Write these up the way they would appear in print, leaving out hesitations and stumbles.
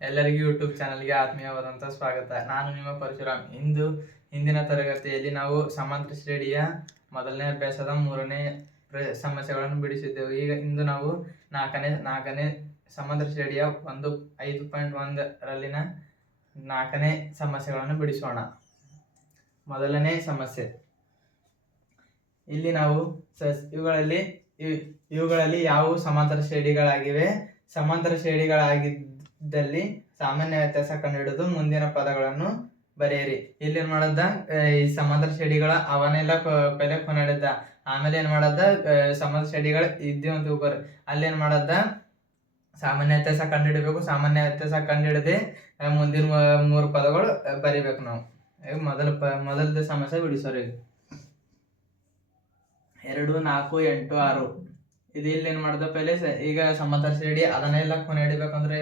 ಎಲ್ಲರಿಗೂ ಯೂಟ್ಯೂಬ್ ಚಾನಲ್ಗೆ ಆತ್ಮೀಯವಾದಂಥ ಸ್ವಾಗತ. ನಾನು ನಿಮ್ಮ ಪರಶುರಾಮ್. ಹಿಂದಿನ ತರಗತಿಯಲ್ಲಿ ನಾವು ಸಮಾಂತರ ಶ್ರೇಣಿಯ ಮೊದಲನೇ ಅಭ್ಯಾಸದ ಮೂರನೇ ಸಮಸ್ಯೆಗಳನ್ನು ಬಿಡಿಸಿದ್ದೆವು. ಇಂದು ನಾವು ನಾಲ್ಕನೇ ಸಮಾಂತರ ಶ್ರೇಣಿಯ 5.1 ನಾಲ್ಕನೇ ಸಮಸ್ಯೆಗಳನ್ನು ಬಿಡಿಸೋಣ. ಮೊದಲನೇ ಸಮಸ್ಯೆ. ಇಲ್ಲಿ ನಾವು ಇವುಗಳಲ್ಲಿ ಯಾವುವು ಸಮಾಂತರ ಶ್ರೇಣಿಗಳಾಗಿವೆ? ಸಮಾಂತರ ಶ್ರೇಣಿಗಳಾಗಿದ್ದಲ್ಲಿ ಸಾಮಾನ್ಯ ವ್ಯತ್ಯಾಸ ಕಂಡುಹಿಡಿದು ಮುಂದಿನ ಪದಗಳನ್ನು ಬರೆಯಿರಿ. ಇಲ್ಲಿ ಏನ್ ಮಾಡದ, ಈ ಸಮಾಂತರ ಶ್ರೇಣಿಗಳ ಅವನೆಲ್ಲ ಪೆಲೆ ಕೊನಾಡಿದ್ದ. ಆಮೇಲೆ ಏನ್ ಮಾಡದ, ಸಮಾಂತರ ಶ್ರೇಣಿಗಳ ಇದ್ದೀವಿ ಅಂತ ತಿಳ್ಕೊರಿ. ಅಲ್ಲಿ ಏನ್ ಮಾಡದ, ಸಾಮಾನ್ಯ ವ್ಯತ್ಯಾಸ ಕಂಡುಹಿಡಬೇಕು. ಸಾಮಾನ್ಯ ವ್ಯತ್ಯಾಸ ಕಂಡುಹಿಡದೆ ಮುಂದಿನ 3 ಪದಗಳು ಬರಿಬೇಕು ನಾವು. ಮೊದಲದ ಸಮಸ್ಯೆ ಬಿಡಿಸೋರಿ. 2, 4, 8, 6 ಇದು ಇಲ್ಲಿ ಏನ್ ಮಾಡ್ದ, ಪೆಲೆ ಈಗ ಸಮಾಂತರ ಶ್ರೇಣಿ ಅದನ್ನೆಲ್ಲ ಕೊನೆ ಹಿಡಿಬೇಕಂದ್ರೆ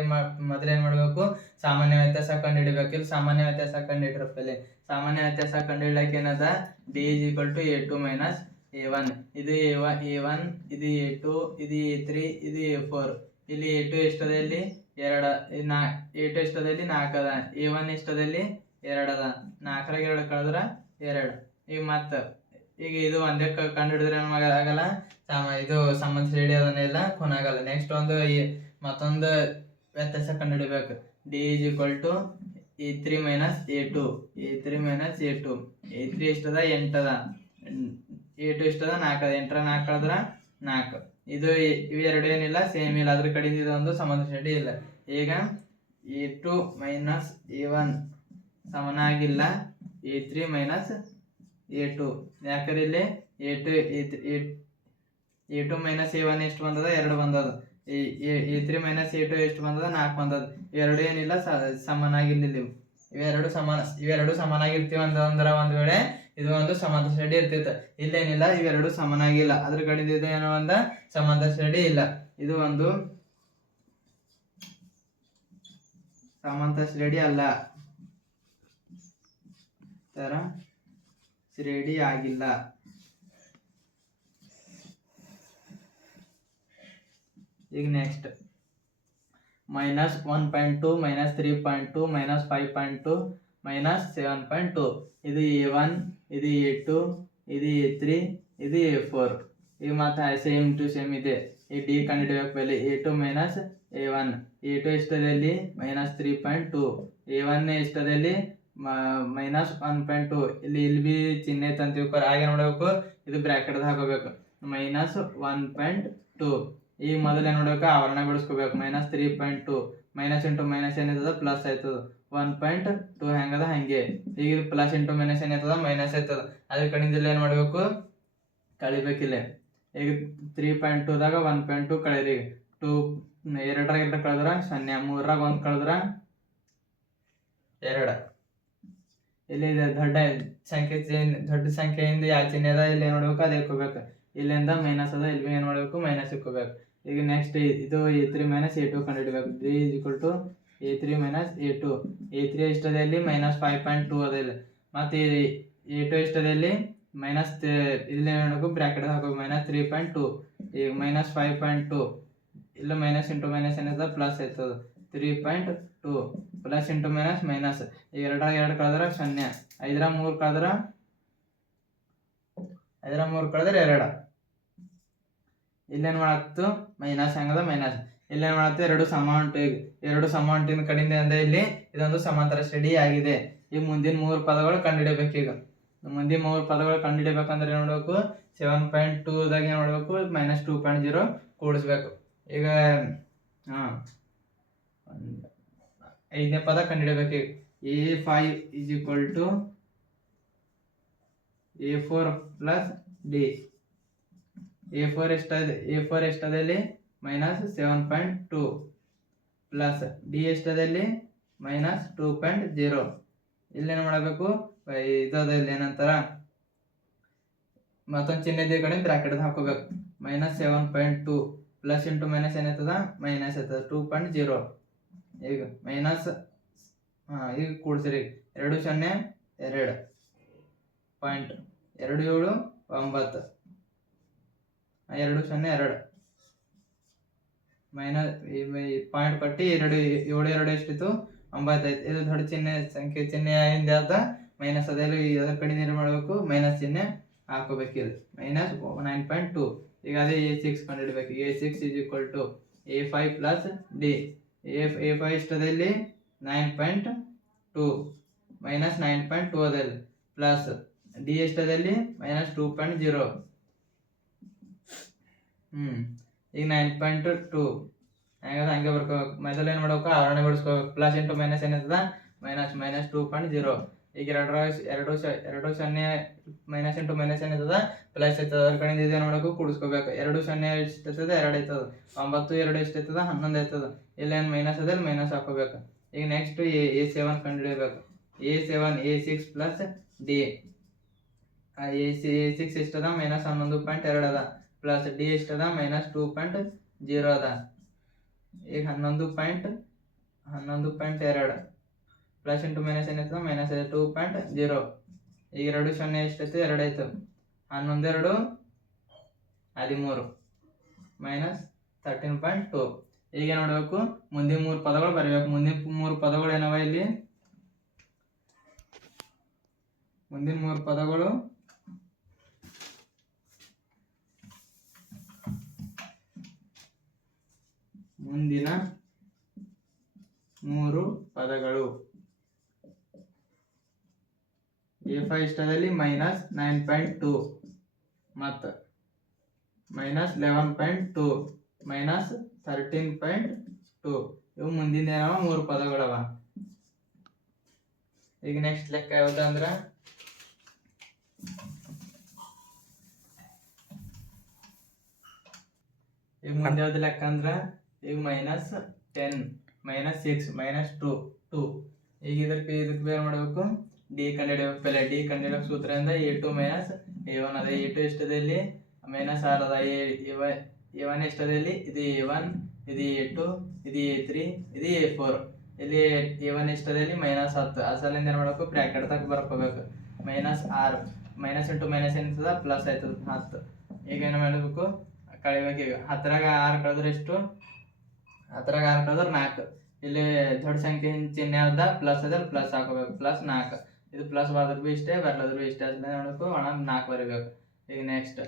ಮೊದಲು ಏನ್ ಮಾಡ್ಬೇಕು, ಸಾಮಾನ್ಯ ವ್ಯತ್ಯಾಸ ಕಂಡು ಹಿಡಿಬೇಕು. ಇಲ್ಲಿ ಸಾಮಾನ್ಯ ವ್ಯತ್ಯಾಸ ಕಂಡು ಹಿಡಿದ್ರ ಪೆಲೆ ಸಾಮಾನ್ಯ ವ್ಯತ್ಯಾಸ ಕಂಡು ಹಿಡ್ಲಕ್ಕೆ ಏನದ, d = a2 - a1. ಇದು a1, ಇದು a2, ಇದು a3, ಇದು a4. ಇಲ್ಲಿ a2 ಎಷ್ಟದಲ್ಲಿ 2, a2 ಎಷ್ಟದಲ್ಲಿ 4 ಅದ. a1 ಎಷ್ಟದಲ್ಲಿ 2 ಅದ. 4 2 ಕಳೆದ್ರ 2. ಈಗ ಇದು ಒಂದೇ ಕಂಡು ಹಿಡಿದ್ರೆ ಆಗಲ್ಲ, ಇದು ಸಮಾಂತರ ಶ್ರೇಣಿ ಅದನ್ನೆಲ್ಲ ಕೊನಾಗಲ್ಲ. ನೆಕ್ಸ್ಟ್ ಮತ್ತೊಂದು ವ್ಯತ್ಯಾಸ ಕಂಡು ಹಿಡಿಬೇಕು. d = a3 - a2. a3 - a2. a3 ಎಷ್ಟದ, 8 ಅದ. a2 ಎಷ್ಟದ, 4 ಅದ. 8 4 ಕಳೆದ್ರ 4. ಇವೆರಡು ಏನಿಲ್ಲ, ಸೇಮ್ ಇಲ್ಲ. ಅದ್ರ ಕಡೆಯಿಂದ ಇದೊಂದು ಸಮಾಂತರ ಶ್ರೇಣಿ ಇಲ್ಲ. ಈಗ a2 - a1 ಸಮನಾಗಿಲ್ಲ a3 - a2. ಯಾಕಂದ್ರೆ ಇಲ್ಲಿ a2 - a1 ಎಷ್ಟು ಬಂದದ, 2 ಬಂದದ. a3 - a2 ಎಷ್ಟು ಬಂದದ, 4 ಬಂದದ. ಇವೆರಡು ಏನಿಲ್ಲ, ಸಮನಾಗಿಲ್ಲ. ಇವೆರಡು ಸಮನಾಗಿರ್ತೀವಿ ಅಂತಂದ್ರೆ ಒಂದ್ ವೇಳೆ ಇದು ಒಂದು ಸಮಾಂತರ ಶ್ರೇಣಿ ಇರ್ತಿತ್ತು. ಇಲ್ಲೇನಿಲ್ಲ, ಇವೆರಡು ಸಮನಾಗಿಲ್ಲ. ಅದ್ರ ಕಡೆಯಿಂದ ಇದು ಏನೋ ಒಂದ ಸಮಾಂತರ ಶ್ರೇಣಿ ಇಲ್ಲ. ಇದು ಒಂದು ಸಮಾಂತರ ಶ್ರೇಣಿ ಅಲ್ಲ, ತರ ಶ್ರೇಣಿ ಆಗಿಲ್ಲ. ಈಗ ನೆಕ್ಸ್ಟ್ -1.2 -3.2 -5.2 -7.2 ಇದು a1, ಇದು a2, ಇದು a3, ಇದು a4. ಈಗ ಮತ್ತೆ ಸೇಮ್ ಟು ಸೇಮ್ ಇದೆ. ಈ ಡಿ ಕಂಡುಹಿಡಿಯಬೇಕು. ಬೆಲೆ a2 - a1. a2 ಎಷ್ಟದಲ್ಲಿ -3.2. a1 ಎಷ್ಟದಲ್ಲಿ -1.2. ಇಲ್ಲಿ ಬಿ ಚಿಹ್ನೆ ತಂತೀವಿ. ಹಾಗೆ ನೋಡಬೇಕು, ಇದು ಬ್ರಾಕೆಟ್ ಹಾಕೋಬೇಕು. -1.2. ಈಗ ಮೊದಲು ಏನ್ ಮಾಡ್ಬೇಕು, ಆವರಣ ಬಿಡಿಸ್ಕೋಬೇಕು. -3.2 ಮೈನಸ್ ಇಂಟು ಮೈನಸ್ ಏನಿರ್ತದ, ಪ್ಲಸ್ ಆಯ್ತದ. 1.2 ಹೆಂಗದ ಹಂಗೆ. ಈಗ ಪ್ಲಸ್ ಇಂಟು ಮೈನಸ್ ಏನಾಯ್ತದ, ಮೈನಸ್ ಆಯ್ತದ. ಅದ್ರ ಕಡೆಯಿಂದ ಏನ್ ಮಾಡ್ಬೇಕು, ಕಳಿಬೇಕಿಲ್ಲ. ಈಗ 3.2ದಾಗ 1.2 ಕಳೀರಿ. 2 2 ಕಳೆದ್ರ 0, 3 1 ಕಳೆದ್ರ 2. ಇಲ್ಲಿ ದೊಡ್ಡ ಸಂಖ್ಯೆಯಿಂದ ಯಾವ ಚಿಹ್ನೆ ಅದ ಇಲ್ಲಿ ಏನ್ ಮಾಡ್ಬೇಕು, ಅದು ಇಕ್ಕೋಬೇಕು. ಇಲ್ಲಿಂದ ಮೈನಸ್ ಅದ, ಇಲ್ಲಿ ಏನ್ ಮಾಡ್ಬೇಕು, ಮೈನಸ್ ಇಕ್ಕೋಬೇಕು. ಈಗ ನೆಕ್ಸ್ಟ್ ಇದು a3 - a2 ಕಂಡು ಹಿಡಿಬೇಕು. d = a3 - a2. a3 ಎಷ್ಟದಲ್ಲಿ -5.2 ಅದ. ಇಲ್ಲಿ ಮತ್ತೆ a2 ಎಷ್ಟದಲ್ಲಿ ಇಲ್ಲಿ ಏನ್ ಮಾಡಬೇಕು, ಬ್ರಾಕೆಟ್ ಹಾಕೋಬೇಕು. -3.2. ಈಗ -5.2 ಇಲ್ಲ, ಮೈನಸ್ ಇಂಟು ಮೈನಸ್ ಏನಿದೆ, ಪ್ಲಸ್ ಆಯ್ತದ. 3.2 ಪ್ಲಸ್ ಇಂಟು ಮೈನಸ್ ಮೈನಸ್. 2 ಕಳೆದ್ರ 0. 5 3 ಕಳೆದ್ರ 2. ಇಲ್ಲೇನ್ ಮಾಡತ್ತು, ಮೈನಸ್ ಹೆಂಗದ, ಮೈನಸ್. ಇಲ್ಲೇನ್ ಮಾಡತ್ತೆ, 2 ಸಮ ಉಂಟು. ಈಗ 2 ಸಮ ಉಂಟಿನ ಕಡೆಯಿಂದ ಅಂದ್ರೆ ಇಲ್ಲಿ ಇದೊಂದು ಸಮಾಂತರ ಶ್ರೇಣಿ ಆಗಿದೆ. ಈಗ ಮುಂದಿನ 3 ಪದಗಳು ಕಂಡುಹಿಡಬೇಕು. ಈಗ ಮುಂದಿನ 3 ಪದಗಳು ಕಂಡುಹಿಡಬೇಕಂದ್ರೆ ಏನ್ ಮಾಡಬೇಕು, 7.2ದಾಗ ಏನ್ ಮಾಡಬೇಕು, -2.0 ಕೂಡಿಸ್ಬೇಕು. ಈಗ 5ನೇ ಪದ ಕಂಡುಹಿಡಬೇಕು. a5 = a4 + d. a4 ಎಷ್ಟದಲ್ಲಿ -7.2 plus d ಎಷ್ಟದಲ್ಲಿ -2.0. ಇಲ್ಲೇನು ಮಾಡಬೇಕು, ಇದರಲ್ಲಿ ಏನಂತಾರ, ಮತ್ತೊಂದು ಚಿಹ್ನೆ ಇದ್ದ ಕಡೆ ಬ್ರಾಕೆಟ್ ಹಾಕೋಬೇಕು. -7.2 ಪ್ಲಸ್ ಇಂಟು ಮೈನಸ್ ಏನಾಯ್ತದ, ಮೈನಸ್ ಆಯ್ತದ. 2.0. ಈಗ ಮೈನಸ್, ಈಗ ಕೂಡಿಸ್ರಿ. 2 0 2 ಪಾಯಿಂಟ್ 2 7 9 2 0 2 ಮೈನಸ್ ಪಾಯಿಂಟ್ ಕೊಟ್ಟು 2 7 2 ಎಷ್ಟಿತ್ತು 9 ಐತೆ. ಇದು ದೊಡ್ಡ ಚಿಹ್ನೆ ಸಂಖ್ಯೆ ಚಿಹ್ನೆ ಹಿಂದೆ ಅದ ಮೈನಸ್ ಅದೆಲ್ಲ ಅದರ ಕಡೆ ಏನು ಮಾಡಬೇಕು ಮೈನಸ್ ಚಿಹ್ನೆ ಹಾಕೋಬೇಕು. ಇದು ಮೈನಸ್ 9.2. ಈಗ ಅದೇ A6 ಕಂಡುಹಿಡಬೇಕು. A6 is equal to A5 plus D. A5 ಇಷ್ಟದಲ್ಲಿ 9.2 ಮೈನಸ್ 9.2 ಅದಲ್ಲಿ ಪ್ಲಸ್ ಡಿ ಎಷ್ಟದಲ್ಲಿ ಮೈನಸ್ 2.0. ಈಗ 9.2 ಹಂಗೆ ಬರ್ಕೋಬೇಕು. ಮೊದಲು ಏನು ಮಾಡ್ಬೇಕು ಆವರಣಗೊಳಿಸ್ಕೋಬೇಕು. ಪ್ಲಸ್ ಇಂಟು ಮೈನಸ್ ಏನಿರ್ತದ ಮೈನಸ್ 2.0. ಈಗ ಎರಡು ಸೊನ್ನೆ ಮೈನಸ್ ಇಂಟು ಮೈನಸ್ ಏನಿರ್ತದ ಪ್ಲಸ್ ಇರ್ತದ. ಅದ್ರ ಕಡೆಯಿಂದ ಇದೇನು ಮಾಡಬೇಕು ಕೂಡಿಸ್ಕೋಬೇಕು. 2 ಸೊನ್ನೆ ಎಷ್ಟು ಇರ್ತದೆ 2 ಇರ್ತದ. 9 2 ಎಷ್ಟು ಇರ್ತದ 11 ಇರ್ತದ. ಇಲ್ಲೇನು ಮೈನಸ್ ಅದಲ್ಲಿ ಮೈನಸ್ ಹಾಕೋಬೇಕು. ಈಗ ನೆಕ್ಸ್ಟ್ A7 ಕಂಡುಹಿಡಬೇಕು. A6 plus D. A6 ಎಷ್ಟದ ಮೈನಸ್ 11.2 ಅದ ಪ್ಲಸ್ ಡಿ ಎಷ್ಟದ ಮೈನಸ್ 2.0 ಅದ. ಈಗ 11.2 ಪ್ಲಸ್ ಇಂಟು ಮೈನಸ್ ಏನಾಯ್ತದ ಮೈನಸ್ 2.0. ಈಗ 2 ಸೊನ್ನೆ ಎಷ್ಟೈತೆ 2 ಆಯ್ತು. 11 2 13 ಮೈನಸ್ 13.2. ಈಗ ಏನು ಮಾಡಬೇಕು ಮುಂದಿನ 3 ಪದಗಳು ಬರಬೇಕು. ಮುಂದಿನ 3 ಪದಗಳು ಏನವ ಇಲ್ಲಿ ಮುಂದಿನ 3 ಪದಗಳು A5 ಇಷ್ಟದಲ್ಲಿ ಮೈನಸ್ 9.2 ಮತ್ತು ಮೈನಸ್ 11.2 ಮೈನಸ್ 13.2. ಇವು ಮುಂದಿನ ಏನವ 3 ಪದಗಳವ. ಈಗ ನೆಕ್ಸ್ಟ್ ಲೆಕ್ಕ ಯಾವ್ದು ಅಂದ್ರೆ ಈಗ ಮುಂದೆ ಯಾವ್ದು ಲೆಕ್ಕ ಅಂದ್ರೆ ಈಗ ಮೈನಸ್ 10 ಮೈನಸ್ 6 ಮೈನಸ್ 2. ಈಗ ಇದಕ್ಕೆ ಏನು ಮಾಡಬೇಕು ಡಿ ಕಂಡುಹಿಡಬೇಕು. ಪೆಲೆ ಡಿ ಕಂಡುಹಿಡಬೇಕು ಸೂತ್ರದಿಂದ A2 ಮೈನಸ್ A1 ಅದ. A2 ಎಷ್ಟದಲ್ಲಿ ಮೈನಸ್ 6 ಅದ. A1 ಎಷ್ಟದಲ್ಲಿ ಇದು A1 ಇದು A2 ಇದು A3 ಇದು A4. ಇಲ್ಲಿ A1 ಎಷ್ಟದಲ್ಲಿ ಮೈನಸ್ 10. ಅಸಲಿಂದ ಏನು ಮಾಡಬೇಕು ಬ್ರ್ಯಾಕೆಟ್ ತಕ್ಕ ಬರ್ಕೋಬೇಕು. ಮೈನಸ್ 6 ಮೈನಸ್ ಇಂಟು ಮೈನಸ್ ಏನಿರ್ತದ ಪ್ಲಸ್ ಆಯ್ತದ 10. ಈಗ ಏನು ಮಾಡಬೇಕು ಕಳಿಬೇಕು. ಈಗ 10ರಾಗ 6 ಕಳೆದ್ರೆ ಎಷ್ಟು 10ರಾಗ 6 ಕಳೆದ್ರೆ 4. ಇಲ್ಲಿ ದೊಡ್ಡ ಸಂಖ್ಯೆ ಚಿಹ್ನೆ ಯಾವ್ದ ಪ್ಲಸ್ ಅದಲ್ಲಿ ಪ್ಲಸ್ ಹಾಕೋಬೇಕು. ಪ್ಲಸ್ 4 ಇದು ಪ್ಲಸ್ ಬಾದ್ರ ಭೀ ಇಷ್ಟೇ ಬರ್ಲಾದ್ರು ಇಷ್ಟೇ. ಅದನ್ನ ನೋಡಬೇಕು ಒಣ 4 ಬರೀಬೇಕು. ಈಗ next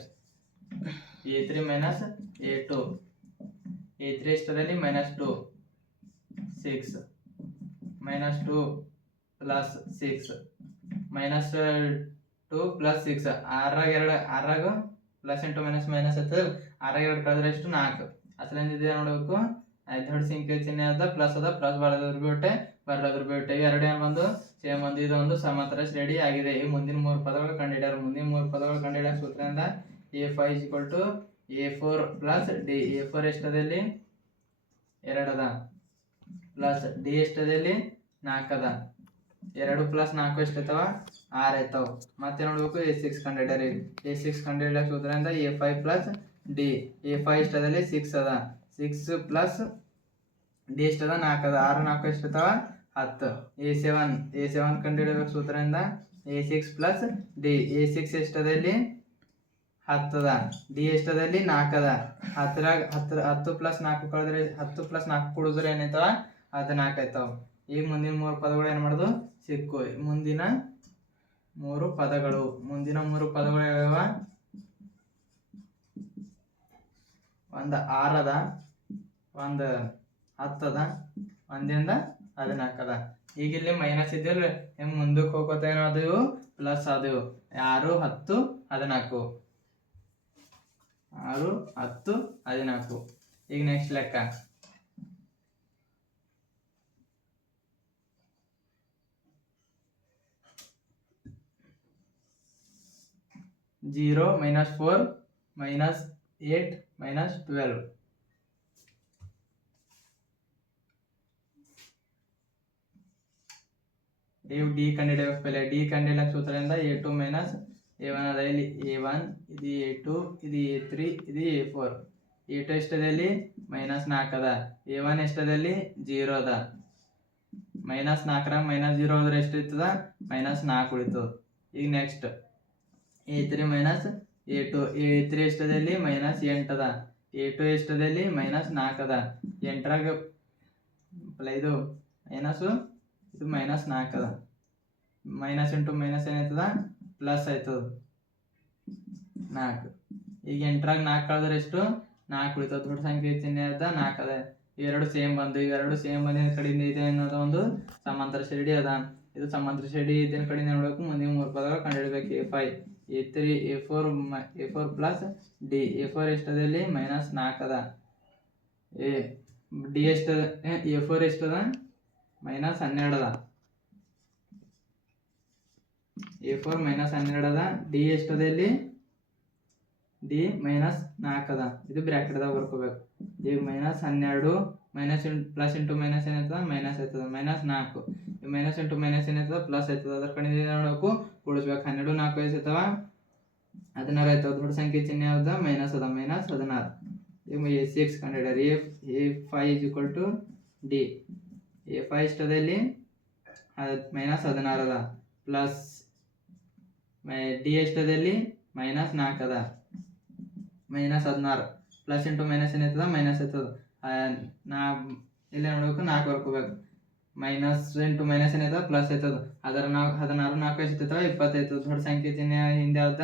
A3 minus A2. A3 ಎಷ್ಟರಲ್ಲಿ minus 2 6 minus 2 plus 6 minus 2 plus 6. 6ರಾಗ ಪ್ಲಸ್ ಇಂಟು ಮೈನಸ್ ಮೈನಸ್ ಇರ್ತದೆ. 6ರಾಗ 2 ಕಳೆದ್ರೆ ಎಷ್ಟು 4. ಅಸಲಿಂದ ಇದೆ ನೋಡಬೇಕು ದೊಡ್ಡ ಸಂಖ್ಯೆ ಚಿಹ್ನೆ ಅದ ಪ್ಲಸ್ ಬರಲಾದ್ರು ಬಿಟ್ಟೆ ಎರಡು ಏನು ಬಂದು ಸೇಮ್ ಒಂದು ಇದೊಂದು ಸಮಾಂತರ ಶ್ರೇಣಿ ಆಗಿದೆ. ಈ ಮುಂದಿನ 3 ಪದಗಳು ಕಂಡುಹಿಡಿಯಾರ. ಮುಂದಿನ 3 ಪದಗಳು ಕಂಡುಹಿಡಿಯೋ ಸೂತ್ರದಿಂದ A5 = A4 plus D. A4 ಎಷ್ಟದಲ್ಲಿ 2 ಅದ ಪ್ಲಸ್ ಡಿ ಎಷ್ಟದಲ್ಲಿ 4 ಅದ. 2 ಪ್ಲಸ್ 4 ಎಷ್ಟಾಯ್ತವ 6 ಆಯ್ತವ. ಮತ್ತೆ ನೋಡ್ಬೇಕು A6 ಕಂಡುಹಿಡಿಯಾರಿ. A6 ಕಂಡುಹಿಡಿಯೋ ಸೂತ್ರದಿಂದ A5 ಪ್ಲಸ್ ಡಿ. A5 ಎಷ್ಟದಲ್ಲಿ 6 ಅದ. 6 ಪ್ಲಸ್ ಡಿ ಎಷ್ಟದ 4 ಅದ. 6 4 ಎಷ್ಟಾಯ್ತವ 10. A7 ಕಂಡುಹಿಡಬೇಕು ಸೂತ್ರದಿಂದ A6 ಪ್ಲಸ್ ಡಿ. A6 ಎಷ್ಟದಲ್ಲಿ 10 ಅದ. ಡಿ ಎಷ್ಟದಲ್ಲಿ 4 ಅದ. 10 ಪ್ಲಸ್ 4 ಕಳೆದ್ರೆ 10 ಪ್ಲಸ್ 4 ಕೂಡಿದ್ರೆ ಏನಾಯ್ತವ 14 ಆಯ್ತವ. ಈಗ ಮುಂದಿನ 3 ಪದಗಳು ಏನು ಮಾಡೋದು ಸಿಕ್ಕು. ಮುಂದಿನ 3 ಪದಗಳು ಯಾವ್ಯಾವ ಒಂದು 6 ಅದ, ಒಂದು 10 ಅದ, ಒಂದಿಂದ 14 ಅದ. ಈಗ ಇಲ್ಲಿ ಮೈನಸ್ ಇದ್ದಿಲ್ಲ ಹೆಂಗೆ ಮುಂದಕ್ಕೆ ಹೋಗೋತ ಏನಾದವು ಪ್ಲಸ್ ಆದವು 6 10 14 6 10 14. ಈಗ ನೆಕ್ಸ್ಟ್ ಲೆಕ್ಕ -4 -8 -12. ಇವು ಡಿ ಕಂಡುಹಿಡಬೇಕು. ಪೆಲೆ ಡಿ ಕಂಡುಹಿಡಕ್ಕೆ ಸೂತ್ರದಿಂದ A2 ಮೈನಸ್ A1 ಅದ. ಇಲ್ಲಿ A1 ಇದು A2 ಇದು A3 ಇದು A4. A2 ಎಷ್ಟದಲ್ಲಿ -4 ಅದ. A1 ಎಷ್ಟದಲ್ಲಿ 0 ಅದ. -4ರಾಗ -0 ಹೋದ್ರೆ ಎಷ್ಟು ಇರ್ತದ -4 ಉಳಿತದ. ಈಗ next A3 minus A2. A3 ಎಷ್ಟದಲ್ಲಿ -8 ಅದ. A2 ಎಷ್ಟದಲ್ಲಿ -4 ಅದ. 8ರಾಗ ಇದು ಮೈನಸ್ಸು ಇದು -4 ಅದ. ಮೈನಸ್ ಇಂಟು ಮೈನಸ್ ಏನಾಯ್ತದ ಪ್ಲಸ್ ಆಯ್ತದ 4. ಈಗ 8ರಾಗ 4 ಕಳೆದ್ರೆ ಎಷ್ಟು 4 ಉಳಿತದ. ದೊಡ್ಡ ಸಂಖ್ಯೆ ಚಿಹ್ನೆ ಅದ 4 ಅದ. ಇವೆರಡು ಸೇಮ್ ಬಂದು ಇವೆರಡು ಸೇಮ್ ಬಂದಿನ ಕಡೆಯಿಂದ ಇದೆ ಅನ್ನೋದು ಒಂದು ಸಮಾಂತರ ಶ್ರೇಣಿ ಅದ. ಇದು ಸಮಾಂತರ ಶ್ರೇಣಿ ಇದನ್ನ ಕಡೆಯಿಂದ ನೋಡಬೇಕು. ಮುಂದಿನ 3 ಪದಗಳು ಕಂಡುಹಿಡಬೇಕು. A5 A3 A4 plus D. A4 ಎಷ್ಟದಲ್ಲಿ -4 ಅದ. ಡಿ ಎಷ್ಟದ A4 ಎಷ್ಟದ -12 ಅದ. A4 -12 ಅದ. ಡಿ ಎಷ್ಟದ ಇಲ್ಲಿ ಡಿ -4 ಅದ. ಇದು ಬ್ರ್ಯಾಕೆಟ್ದಾಗ ಬರ್ಕೋಬೇಕು. ಈಗ -12 ಪ್ಲಸ್ ಇಂಟು ಮೈನಸ್ ಏನಾಯ್ತದ ಮೈನಸ್ ಆಯ್ತದ. -4 ಮೈನಸ್ ಇಂಟು ಮೈನಸ್ ಏನಾಯ್ತದ ಪ್ಲಸ್ ಆಯ್ತದ. ಅದ್ರ ಕಡೆಯಿಂದ ನೋಡಬೇಕು ಕೂಡಿಸ್ಬೇಕು. 12 4 ಎಷ್ಟಾಯ್ತವ 16 ಆಯ್ತವ. ದೊಡ್ಡ ಸಂಖ್ಯೆ ಚಿಹ್ನೆ ಯಾವ್ದ ಮೈನಸ್ ಅದ. -16. ಈಗ A6 ಕಂಡುಹಿಡಿಯರಿ. A5 D. A5 ಎಷ್ಟದ ಇಲ್ಲಿ -16 ಅದ. ಪ್ಲಸ್ ಡಿ ಎಷ್ಟದಲ್ಲಿ -4 ಅದ. -16 ಪ್ಲಸ್ ಇಂಟು ಮೈನಸ್ ಏನಾಯ್ತದ ಮೈನಸ್ ಆಯ್ತದ. ಇಲ್ಲೇ ನೋಡ್ಬೇಕು 4 ಬರ್ಕೋಬೇಕು. ಮೈನಸ್ ಇಂಟು ಮೈನಸ್ ಏನಾಯ್ತದ ಪ್ಲಸ್ ಆಯ್ತದ. ಅದರ 16 4 ಎಷ್ಟಾಯ್ತವ 20 ಆಯ್ತದ. ದೊಡ್ಡ ಸಂಖ್ಯೆ ಚಿಹ್ನೆ ಹಿಂದೆ ಯಾವ್ದ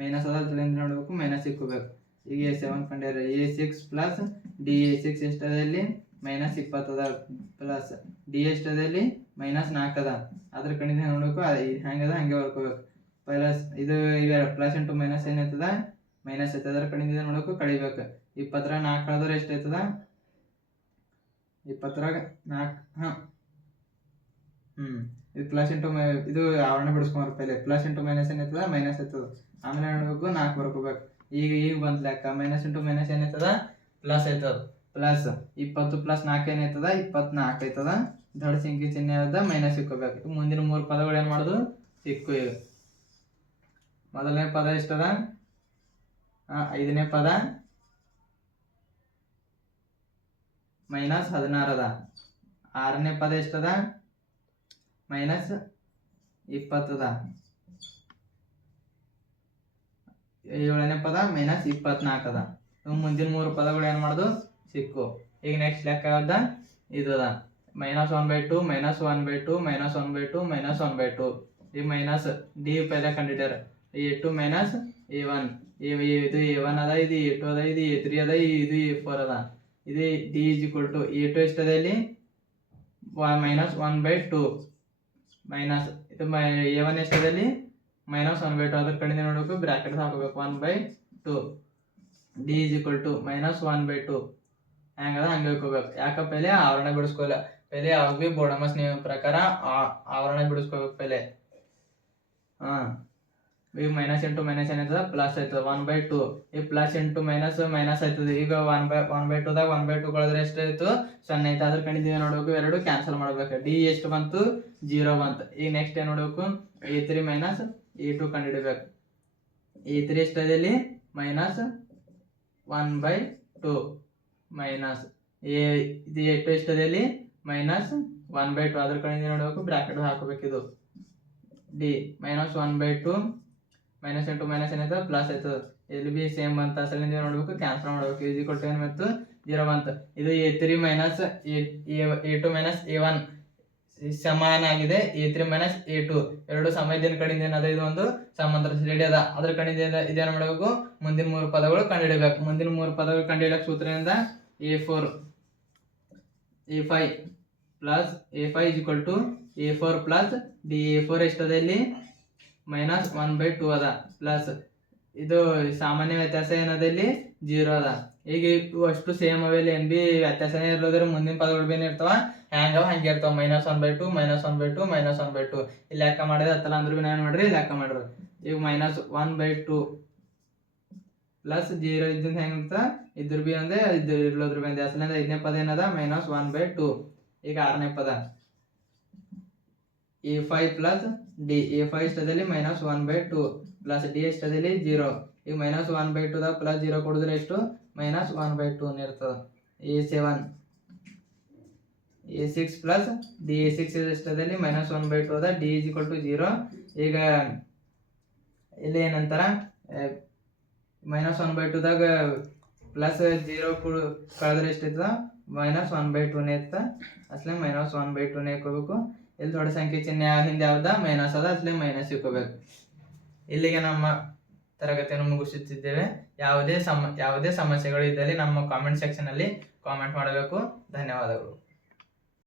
ಮೈನಸ್ ಅದ. ಅದರಿಂದ ನೋಡ್ಬೇಕು ಮೈನಸ್ ಇಕ್ಕೋಬೇಕು. ಈಗ A7 ಕಂಡಿರಿ. A6 plus D. A6 ಎಷ್ಟದಲ್ಲಿ -20 ಅದ. ಪ್ಲಸ್ ಡಿ ಎಷ್ಟದಲ್ಲಿ -4 ಅದ. ಅದ್ರ ಕಡೆಯಿಂದ ನೋಡ್ಬೇಕು ಹೆಂಗದ ಹಂಗೆ ಬರ್ಕೋಬೇಕು. ಪ್ಲಸ್ ಇದು ಪ್ಲಸ್ ಇಂಟು ಮೈನಸ್ ಏನಾಯ್ತದ ಮೈನಸ್ ಆಯ್ತದ. ಅದರ ಕಡೆಯಿಂದ ನೋಡಬೇಕು ಕಳಿಬೇಕು. 20ರಾಗ 4 ಕಳೆದ್ರೆ ಎಷ್ಟಾಯ್ತದ 20ರಾಗ 4 ಇದು ಪ್ಲಸ್ ಇಂಟು ಇದು ಆವರಣ ಬಿಡಿಸ್ಕೊಂಡ್ರ ಪೈಲೆ ಪ್ಲಸ್ ಇಂಟು ಮೈನಸ್ ಏನಾಯ್ತದ ಮೈನಸ್ ಆಯ್ತದ. ಆಮೇಲೆ ನೋಡ್ಬೇಕು 4 ಬರ್ಕೋಬೇಕು. ಈಗ ಬಂದ್ ಲೆಕ್ಕ ಮೈನಸ್ ಇಂಟು ಮೈನಸ್ ಏನಾಯ್ತದ ಪ್ಲಸ್ ಆಯ್ತದ. ಪ್ಲಸ್ 20 ಪ್ಲಸ್ 4 ಏನಾಯ್ತದ 24 ಆಯ್ತದ. ದೊಡ್ಡ ಸಂಖ್ಯೆ ಚಿಹ್ನೆ ಯಾವ್ದ ಮೈನಸ್ ಇಕ್ಕೋಬೇಕು. ಮುಂದಿನ 3 ಪದಗಳು ಏನು ಮಾಡೋದು ಇಕ್ಕು. ಈಗ ಮೊದಲನೇ ಪದ ಎಷ್ಟದ 5ನೇ ಪದ -16 ಅದ. 6ನೇ ಪದ ಎಷ್ಟದ -20 ಅದ. 7ನೇ ಪದ -24 ಅದ. ಮುಂದಿನ 3 ಪದಗಳು ಏನು ಮಾಡೋದು ಸಿಕ್ಕು. ಈಗ ನೆಕ್ಸ್ಟ್ ಲೆಕ್ಕ ಯಾವ್ದ ಇದು ಅದ. -1/2 -1/2 -1/2 -1/2. ಈ ಮೈನಸ್ ಡಿ ಪೈಲೆ ಕಂಡಿಡ್ಯಾರ. A2 - A1 ಇದು A1 ಅದ. ಇದು A2 ಅದ. ಇದು A3 ಅದ. ಇದು A4 ಅದ. ಇದು D A2 ಎಷ್ಟದ ಇಲ್ಲಿ -1/2 ಮೈನಸ್ ಇದು A1 ಎಷ್ಟದಲ್ಲಿ -1/2. ಅದ್ರ ಕಡೆಯಿಂದ ನೋಡಬೇಕು ಬ್ರಾಕೆಟ್ ಹಾಕೋಬೇಕು 1/2. D -1/2 ಹೆಂಗದ ಹಂಗೆ ಹೋಗ್ಕೋಬೇಕು. ಯಾಕಪ್ಪ ಪೈಲೆ ಆವರಣ ಬಿಡಿಸ್ಕೋಲ್ಲ. ಪೈಲೆ ಯಾವಾಗ ಭೀ ಬೋಡಮಸ್ ನಿಯಮ ಪ್ರಕಾರ ಆವರಣ ಬಿಡಿಸ್ಕೋಬೇಕು ಪೈಲೆ. ಈಗ ಮೈನಸ್ ಇಂಟು ಮೈನಸ್ ಏನಾಯ್ತದ ಪ್ಲಸ್ ಆಯ್ತದ 1/2. ಈ ಪ್ಲಸ್ ಇಂಟು ಮೈನಸ್ ಮೈನಸ್ ಆಯ್ತದ. ಈಗ 1/2ದಾಗ 1/2 ಕಳೆದ್ರೆ ಎಷ್ಟಾಯ್ತು 0 ಆಯ್ತು. ಅದ್ರ ಕಡೆಯಿಂದ ನೋಡ್ಬೇಕು ಎರಡು ಕ್ಯಾನ್ಸಲ್ ಮಾಡ್ಬೇಕು. ಡಿ ಎಷ್ಟು ಬಂತು 0 ಬಂತು. ಈಗ ನೆಕ್ಸ್ಟ್ ಏನು ನೋಡ್ಬೇಕು A3 - A2 ಕಂಡುಹಿಡಬೇಕು. A3 ಎಷ್ಟದಲ್ಲಿ -1/2 ಮೈನಸ್ ಇದು A2 ಎಷ್ಟದಲ್ಲಿ -1/2. ಅದ್ರ ಕಡೆಯಿಂದ ನೋಡ್ಬೇಕು ಬ್ರಾಕೆಟ್ ಹಾಕೋಬೇಕು. ಇದು ಡಿ -1/2 ಮೈನಸ್ ಇಂಟು ಮೈನಸ್ ಏನಾಯ್ತದ ಪ್ಲಸ್ ಆಯ್ತದ. ಇಲ್ಲಿ ಬಿ ಸೇಮ್ ಬಂತ. ಅಸಲಿಂದ ನೋಡ್ಬೇಕು ಕ್ಯಾನ್ಸಲ್ ಮಾಡ್ಬೇಕು. ಏನು ಬಂತು 0 ಬಂತು. ಇದು A3 A2 A1 ಸಮಾನಾಗಿದೆ. A3 A2 ಎರಡು ಸಮಯದ ಕಡೆಯಿಂದ ಏನದ ಇದು ಒಂದು ಸಮಾಂತರ ಶ್ರೇಣಿ ಅದ. ಅದ್ರ ಕಡೆಯಿಂದ ಇದೇನು ಮಾಡಬೇಕು ಮುಂದಿನ 3 ಪದಗಳು ಕಂಡುಹಿಡಬೇಕು. ಮುಂದಿನ 3 ಪದಗಳು ಕಂಡುಹಿಡಕ್ಕೆ ಸೂತ್ರದಿಂದ A5 plus A5 A4 plus D. A4 ಎಷ್ಟದ ಇಲ್ಲಿ -1/2 ಅದ. ಪ್ಲಸ್ ಇದು ಸಾಮಾನ್ಯ ವ್ಯತ್ಯಾಸ ಏನದ ಇಲ್ಲಿ 0 ಅದ. ಈಗ ಇವು ಅಷ್ಟು ಸೇಮ್ ಅವೆಲ್ಲ ಏನ್ ಬಿ ವ್ಯತ್ಯಾಸನೇ ಇರೋದ್ರ ಮುಂದಿನ ಪದಗಳು ಬೇನೆ ಇರ್ತಾವ ಹ್ಯಾಂಗವ ಹಂಗೆ ಇರ್ತಾವ. -1/2 -1/2 -1/2 ಇಲ್ಲಿ ಲೆಕ್ಕ ಮಾಡಿದ್ರೆ ಹತ್ತಲ್ಲ ಅಂದ್ರೆ ಬಿ ಏನು ಮಾಡ್ರಿ ಲೆಕ್ಕ ಮಾಡ್ರಿ. ಈಗ -1/2 ಪ್ಲಸ್ 0 ಇದ್ದಿಂದ ಹೆಂಗಿರ್ತ ಇದ್ರ ಬಿ ಅಂದ್ರೆ ಇರ್ಲೋದ್ರ ಬಿ ಅಂದ್ರೆ ಅಸಲಿಂದ 5ನೇ ಪದ ಏನದ -1/2. ಈಗ 6ನೇ ಪದ A5 ಪ್ಲಸ್ ಡಿ. A5 ಎಷ್ಟದಲ್ಲಿ -1/2 ಪ್ಲಸ್ ಡಿ ಎಷ್ಟದಲ್ಲಿ 0. ಈಗ -1/2 ಪ್ಲಸ್ 0 ಕೊಡಿದ್ರೆ ಎಷ್ಟು -1/2 ಇರ್ತದೆ. A6 plus D. A6 ಎಷ್ಟದಲ್ಲಿ -1/2 ಅದ. ಡಿ 0. ಈಗ ಇಲ್ಲಿ ಏನಂತಾರ -1/2ದಾಗ ಪ್ಲಸ್ 0 ಕಳೆದ್ರೆ ಎಷ್ಟಿರ್ತದ -1/2ನೇ ಇತ್ತ ಅಸಲೇ -1/2ನೇ ಇಕ್ಕೋಬೇಕು. ಇಲ್ಲಿ ದೊಡ್ಡ ಸಂಖ್ಯೆ ಚಿಹ್ನೆ ಹಿಂದೆ ಯಾವ್ದ ಮೈನಸ್ ಅದ ಅಸಲೇ ಮೈನಸ್ ಇಕ್ಕೋಬೇಕು. ಇಲ್ಲಿಗೆ ನಮ್ಮ ತರಗತಿಯನ್ನು ಮುಗಿಸುತ್ತಿದ್ದೇವೆ. ಯಾವುದೇ ಸಮಸ್ಯೆಗಳು ಇದ್ದಲ್ಲಿ ನಮ್ಮ ಕಾಮೆಂಟ್ ಸೆಕ್ಷನ್ ಅಲ್ಲಿ ಕಾಮೆಂಟ್ ಮಾಡಬೇಕು. ಧನ್ಯವಾದಗಳು.